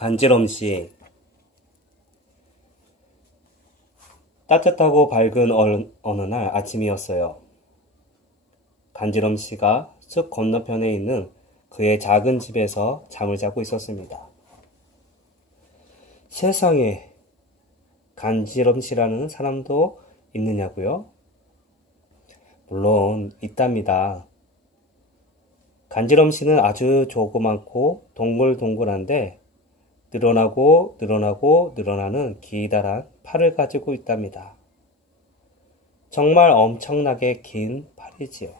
간지럼씨. 따뜻하고 밝은 어느 날 아침이었어요. 간지럼씨가 숲 건너편에 있는 그의 작은 집에서 잠을 자고 있었습니다. 세상에, 간지럼씨라는 사람도 있느냐고요? 물론 있답니다. 간지럼씨는 아주 조그맣고 동글동글한데 늘어나는 기다란 팔을 가지고 있답니다. 정말 엄청나게 긴 팔이지요.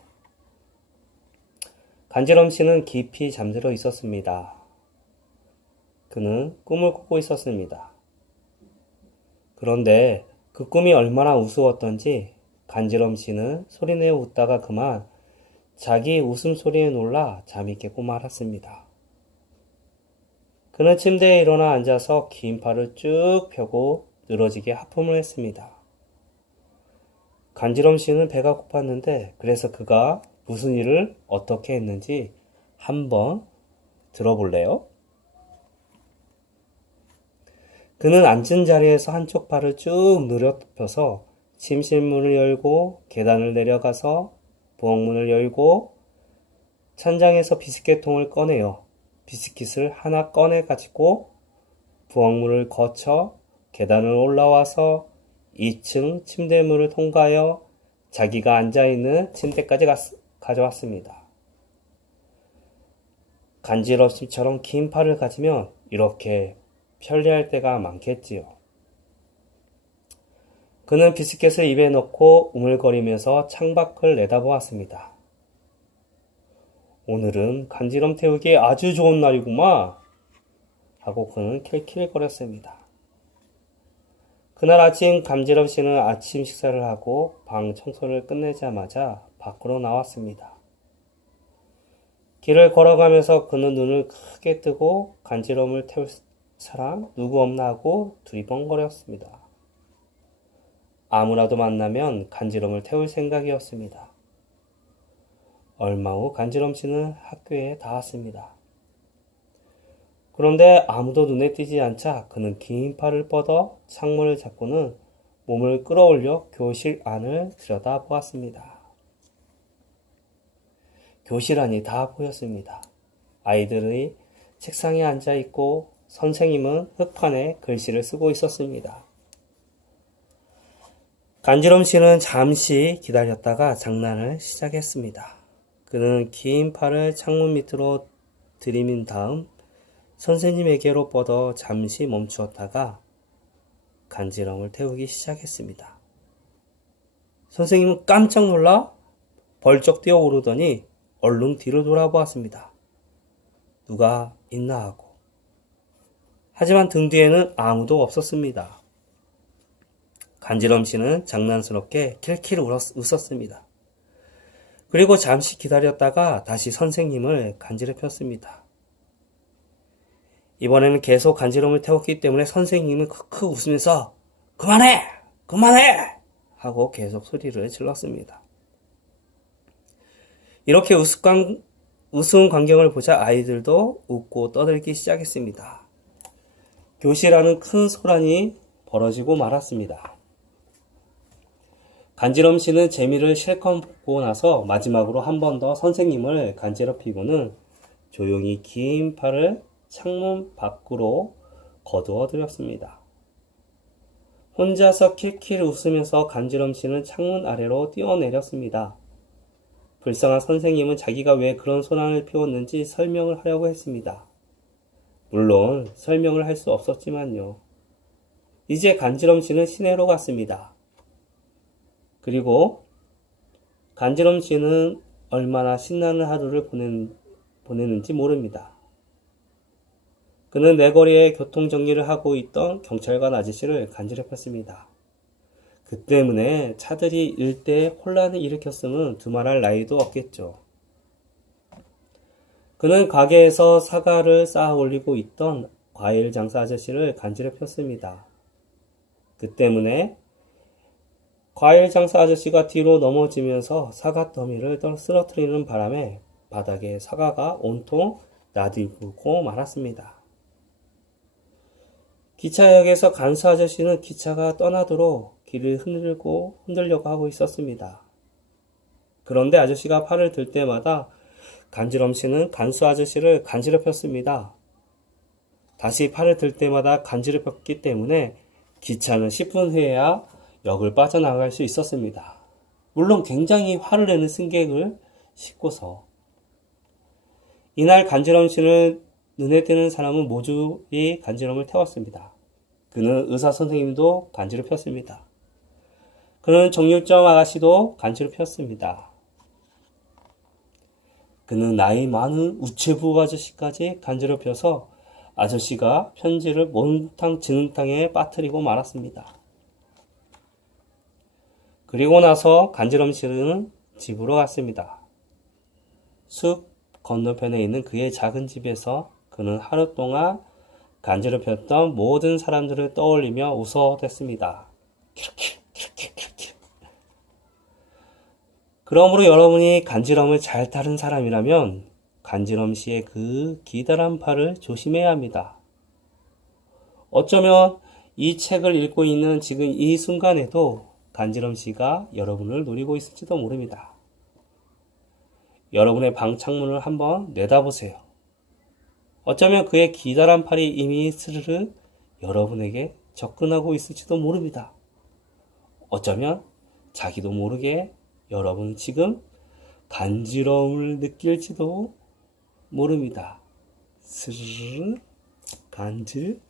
간지럼씨는 깊이 잠들어 있었습니다. 그는 꿈을 꾸고 있었습니다. 그런데 그 꿈이 얼마나 우스웠던지 간지럼씨는 소리내어 웃다가 그만 자기 웃음소리에 놀라 잠이 깨고 말았습니다. 그는 침대에 일어나 앉아서 긴 팔을 쭉 펴고 늘어지게 하품을 했습니다. 간지럼씨는 배가 고팠는데 그래서 그가 무슨 일을 어떻게 했는지 한번 들어볼래요? 그는 앉은 자리에서 한쪽 팔을 쭉 늘어펴서 침실문을 열고 계단을 내려가서 부엌문을 열고 찬장에서 비스켓통을 꺼내요. 비스킷을 하나 꺼내 가지고 부엌문을 거쳐 계단을 올라와서 2층 침대문을 통과하여 자기가 앉아있는 침대까지 가져왔습니다. 간지럼씨처럼 긴 팔을 가지면 이렇게 편리할 때가 많겠지요. 그는 비스켓을 입에 넣고 우물거리면서 창밖을 내다보았습니다. 오늘은 간지럼 태우기 아주 좋은 날이구만 하고 그는 킬킬거렸습니다. 그날 아침 간지럼씨는 아침 식사를 하고 방 청소를 끝내자마자 밖으로 나왔습니다. 길을 걸어가면서 그는 눈을 크게 뜨고 간지럼을 태울 사람 누구 없나 하고 두리번거렸습니다. 아무라도 만나면 간지럼을 태울 생각이었습니다. 얼마 후 간지럼씨는 학교에 닿았습니다. 그런데 아무도 눈에 띄지 않자 그는 긴 팔을 뻗어 창문을 잡고는 몸을 끌어올려 교실 안을 들여다보았습니다. 교실 안이 다 보였습니다. 아이들이 책상에 앉아 있고 선생님은 흑판에 글씨를 쓰고 있었습니다. 간지럼씨는 잠시 기다렸다가 장난을 시작했습니다. 그는 긴 팔을 창문 밑으로 들이민 다음 선생님에게로 뻗어 잠시 멈추었다가 간지럼을 태우기 시작했습니다. 선생님은 깜짝 놀라 벌쩍 뛰어오르더니 얼른 뒤를 돌아보았습니다. 누가 있나 하고. 하지만 등 뒤에는 아무도 없었습니다. 간지럼씨는 장난스럽게 킬킬 웃었습니다. 그리고 잠시 기다렸다가 다시 선생님을 간지럽혔습니다. 이번에는 계속 간지럼을 태웠기 때문에 선생님은 크크 웃으면서 그만해! 그만해! 하고 계속 소리를 질렀습니다. 이렇게 우스운 광경을 보자 아이들도 웃고 떠들기 시작했습니다. 교실 안은 큰 소란이 벌어지고 말았습니다. 간지럼씨는 재미를 실컷 보고 나서 마지막으로 한 번 더 선생님을 간지럽히고는 조용히 긴 팔을 창문 밖으로 거두어들였습니다. 혼자서 킬킬 웃으면서 간지럼씨는 창문 아래로 뛰어내렸습니다. 불쌍한 선생님은 자기가 왜 그런 소란을 피웠는지 설명을 하려고 했습니다. 물론 설명을 할 수 없었지만요. 이제 간지럼씨는 시내로 갔습니다. 그리고 간지럼씨는 얼마나 신나는 하루를 보내는지 모릅니다. 그는 내거리에 교통정리를 하고 있던 경찰관 아저씨를 간지럽혔습니다. 그 때문에 차들이 일대에 혼란을 일으켰으면 두말할 나위도 없겠죠. 그는 가게에서 사과를 쌓아 올리고 있던 과일 장사 아저씨를 간지럽혔습니다. 그 때문에 과일 장사 아저씨가 뒤로 넘어지면서 사과 더미를 쓰러뜨리는 바람에 바닥에 사과가 온통 나들고 말았습니다. 기차역에서 간수 아저씨는 기차가 떠나도록 길을 흔들려고 하고 있었습니다. 그런데 아저씨가 팔을 들 때마다 간지럼씨는 간수 아저씨를 간지럽혔습니다. 다시 팔을 들 때마다 간지럽혔기 때문에 기차는 10분 후에야 역을 빠져나갈 수 있었습니다. 물론 굉장히 화를 내는 승객을 싣고서. 이날 간지럼씨는 눈에 띄는 사람은 모조리 간지럼을 태웠습니다. 그는 의사 선생님도 간지럽혔습니다. 그는 정육점 아가씨도 간지럽혔습니다. 그는 나이 많은 우체부 아저씨까지 간지럽혀서 아저씨가 편지를 몽탕 진흙탕에 빠뜨리고 말았습니다. 그리고 나서 간지럼씨는 집으로 갔습니다. 숲 건너편에 있는 그의 작은 집에서 그는 하루 동안 간지럽혔던 모든 사람들을 떠올리며 웃어댔습니다. 그러므로 여러분이 간지럼을 잘 타는 사람이라면 간지럼 씨의 그 기다란 팔을 조심해야 합니다. 어쩌면 이 책을 읽고 있는 지금 이 순간에도 간지럼 씨가 여러분을 노리고 있을지도 모릅니다. 여러분의 방 창문을 한번 내다보세요. 어쩌면 그의 기다란 팔이 이미 스르르 여러분에게 접근하고 있을지도 모릅니다. 어쩌면 자기도 모르게 여러분은 지금 간지러움을 느낄지도 모릅니다. 스르르 간질.